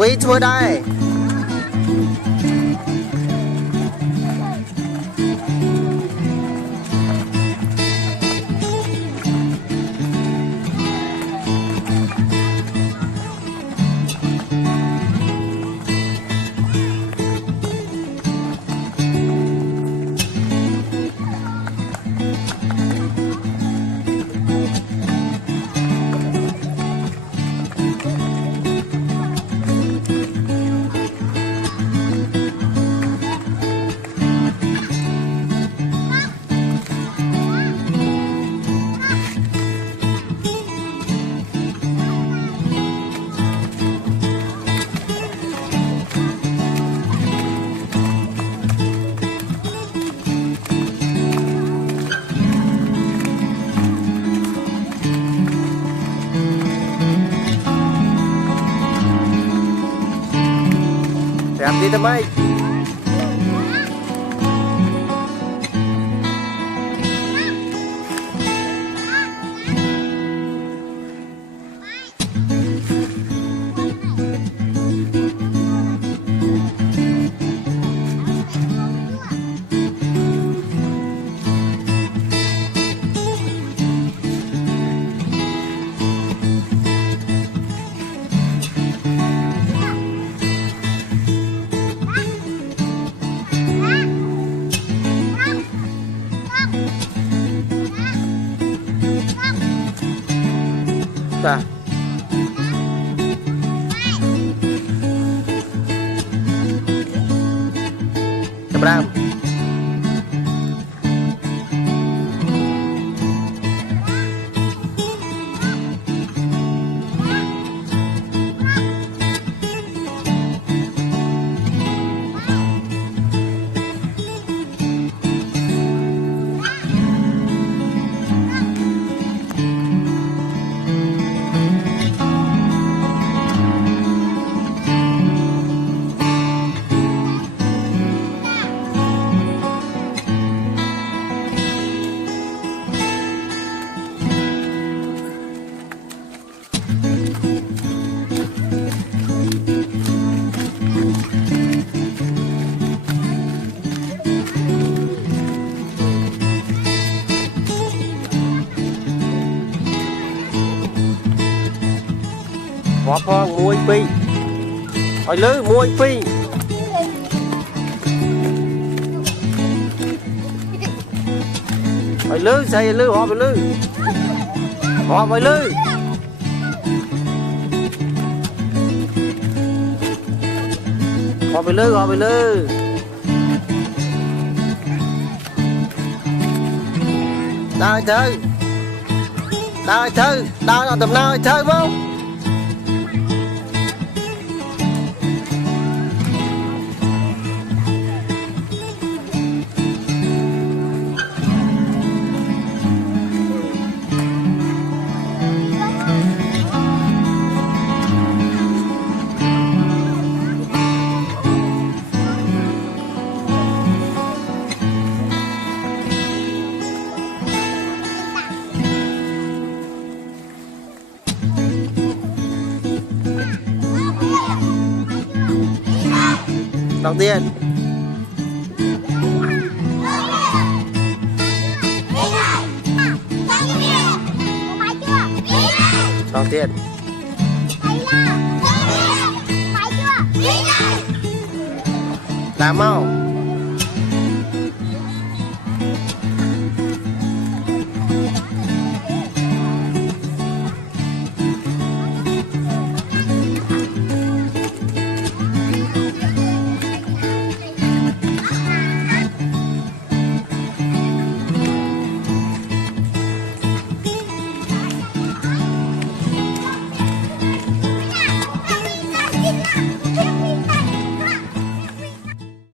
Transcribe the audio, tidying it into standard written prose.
Quý thôi đây. Đẹp đi Tâm ơi. Ta Tập Ram. Họp phong mua phi hỏi lư mua phi hỏi lư xây lư họp lư họp hỏi lư họp lư họp lư nào chơi nào chơi nào tầm nào chơi không. Đầu tiên đầu tiên làm không.